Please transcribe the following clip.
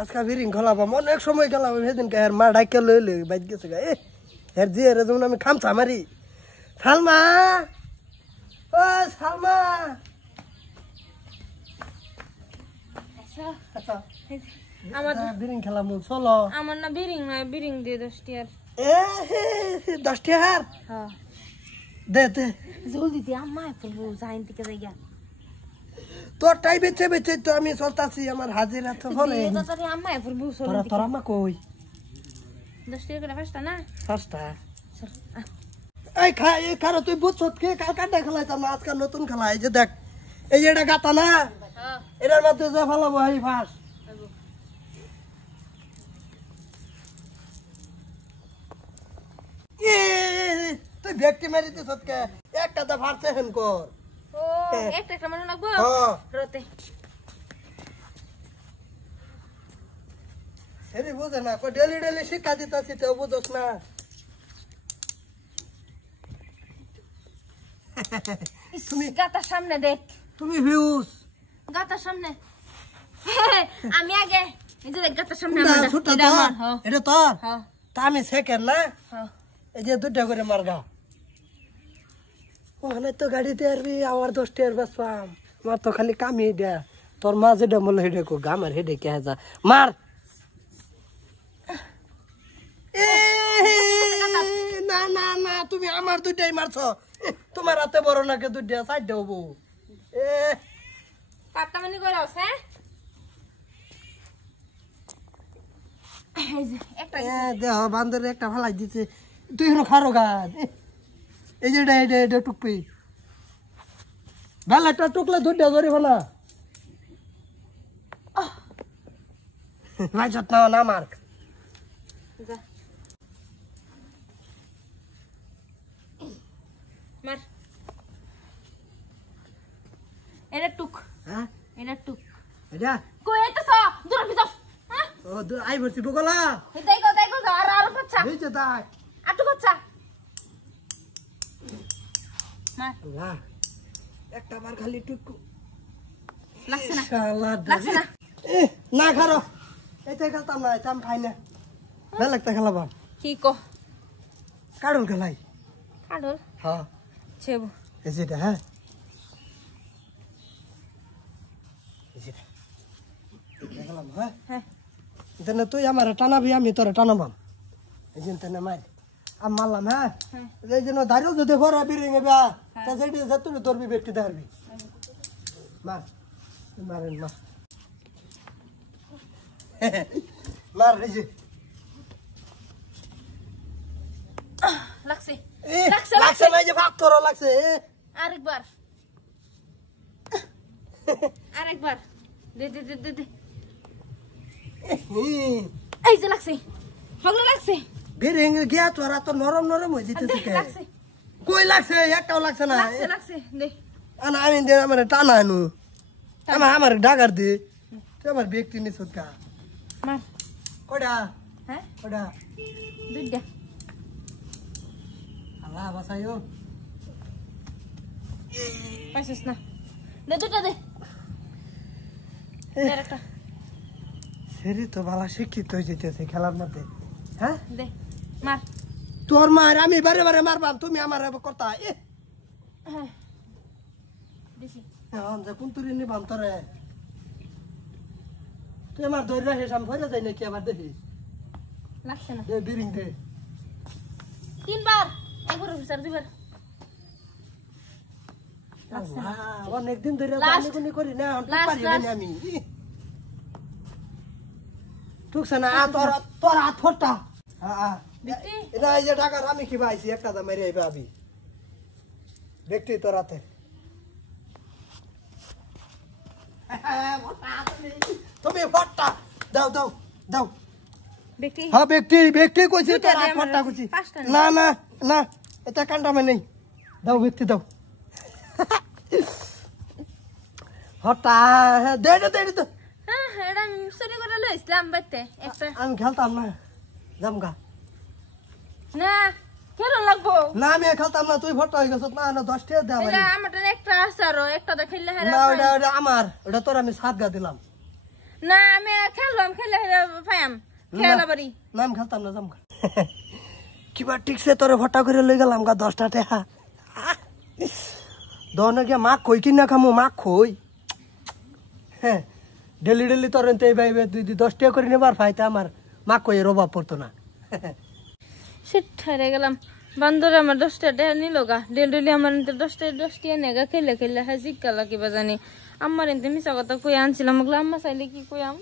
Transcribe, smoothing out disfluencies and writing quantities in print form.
আজকে বিরিং খলাবাম অনেক সময় গেলাম সেদিন কে মা ডাইকে লইলে বাইক গেছে গা এর জি এর যেমন আমি খামছা মারি সালমা ও সালমা আমার বিরিং খেলাম চলো আমার না বিরিং না বিরিং দে 10 টাকার এ 10 টাকার হ্যাঁ দে দে জলদি দে আম্মা ফুলবো যাইন থেকে যাইয়া তোর টাই বেচে বেচে তো আমি চলতাছি আমার হাজিরা তো বলে দাদা আম্মা ফুলবো তোরা তোর আম্মা কই 10 টাকা করে পাঁচটা না পাঁচটা এই খা এই কারো তুই বুঝছত কে কালকাটা খেলাইতাম না আজকাল নতুন খেলা এই যে দেখ এই যে এটা গাতা না হ্যাঁ এটার মধ্যে যা ফেলাবো এই ফাঁস তুই ব্যক্তি মারি দিস কে একটা তো ফাড়ছে হেন কর ও একটা একটা মনে লাগবো হ্যাঁ রতে সেরি বুঝে না কো ডেলি ডেলি শিক্ষা দিতাছি তো বুঝছ না তুমি গাতার সামনে দেখ তুমি ভিউস গাতার সামনে আমি আগে এই যে গাতার সামনে না আমার ছোট এটা তো আমার হ্যাঁ এটা তোর হ্যাঁ তা আমি সেকেন্ড না হ্যাঁ এই যে দুটা করে মারগা ওখানে তো গাড়িতে আরবি আমার 10 টাকার বাসপাম আমার তো খালি কামি দে তোর মা যেটা বলে হেডে কো গামার হেডে কে যা মার না না না তুমি আমার দুটাই মারছো তোমার হাতে বড় নাকে দুটা সাইড দেবো এ কাটটা মানে করে আছে এই যে একটা দেহ বান্দরে একটা ফালাই দিছে তুই হলো খারো গাছ এই যে এটা টুকপি বেলাটা টুকলে দুটা ধরে ফেলা ভাই যত্ন না মার্ক যা মার এটা টুক হ্যাঁ এটা টুক এটা কই এটা সা দূর ভিতর হ্যাঁ ও আই ভর্তি বগলা এটাই গো আর বাচ্চা এই যে তাই আটু বাচ্চা মার না একটা বার খালি টুকু লাগছে না শালা লাগছে না না খারো এতে খেলতাম না এটা আমি খাই না ভালো লাগতে খেলাবাম কি কো কাড়ুন খেলাই কাডল হ্যাঁ ছেবু এই যেটা হ্যাঁ এই যেটা দেখলাম হ্যাঁ হ্যাঁ তেনে তুই আমার টানাবি আমি তোরা টানাবাম এই যে তেনে মার আমি মারলাম হ্যাঁ এই জন্য দাঁড়িয়েও যদি ভরা বিরিং বা তা সেটি তুই তোরবি ব্যক্তি দাঁড়বি মার মারেন মার মার এই যে লাগছে লাগছে না এই যে ভাগ তোর লাগছে আরেকবার দে এই যে লাগছে হগলো লাগছে বিরিং গিয়া তোরা তো নরম নরম হয়ে যেতে থেকে লাগছে কই লাগছে একটাও লাগছে না লাগছে দে আনা আমি দে আমার টানা আনু আমার ডাগার দে তুই আমার ব্যক্তি নিস কা মার কটা হ্যাঁ কটা দুইটা আল্লাহ বাসাইও পাইছিস না দে দুটা দে একটা সেরি তো ভালো শিক্ষিত হয়ে যেতেছে খেলার মধ্যে হ্যাঁ দে মার তোর মার আমি বারে বারে মারবাম তুমি আমার করতা হ্যাঁ দেখি যে কোন তুই নিবাম তোরে তুই আমার ধরে রাখিস আমি ভরে যাই নাকি আবার দেখিস লাগছে না দে বিরিং দে তিনবার একবার বিচার দুবার অনেকদিন ধরে Last. আমি করি না Last. আমি টুকছে না তোর তোর হাত ফোটা ব্যক্তি এটা এই যে টাকার আমি কি পাইছি একটা দাম মেরে আইবে ব্যক্তি তোর হাতে তুমি ফোটা দাও দাও দাও ব্যক্তি হ্যাঁ ব্যক্তি ব্যক্তি কইছি দুইটা তোর দে হাত আমার ফোটা কাছে, কইছি পাঁচটা নে। না না না এটা কান্ডামে নেই দাও ব্যক্তি দাও হটা দে দে দে দে হ্যাঁ এটা চুরি করে লইছিলাম বাইতে একটা আমি খেলতাম না জামগা না কেন লাগবো না আমি খেলতাম না তুই ভোট হয়ে গেছ না না 10 টাকা দে এটা আমার একটা আছে আরো একটা দেখাইলে না ওটা আমার ওটা তোর আমি 7 গা দিলাম না আমি খেললাম খেলে খেলা বাড়ি নাম খেলতাম না জাম কিবা ঠিকছে তোরে ফটা করে লই গেলাম গা 10টা টাকা দনে গিয়া মা কই কিনা খামু মা কই হ্যাঁ ডেলি ডেলি তোর এই ভাইবে 10 টাকা করে নেবার ফাইতে আমার মা কই এর অভাব পড়তো না শিট হেরে গেলাম বান্দর আমার 10টা টাকা নিল গা ডেলি আমার 10টা নেগা খেলে খেলে হাসি কালা কিবা জানি আমার এনতে মিছা কথা কই আনছিলাম আম্মা চাইলে কি কই আম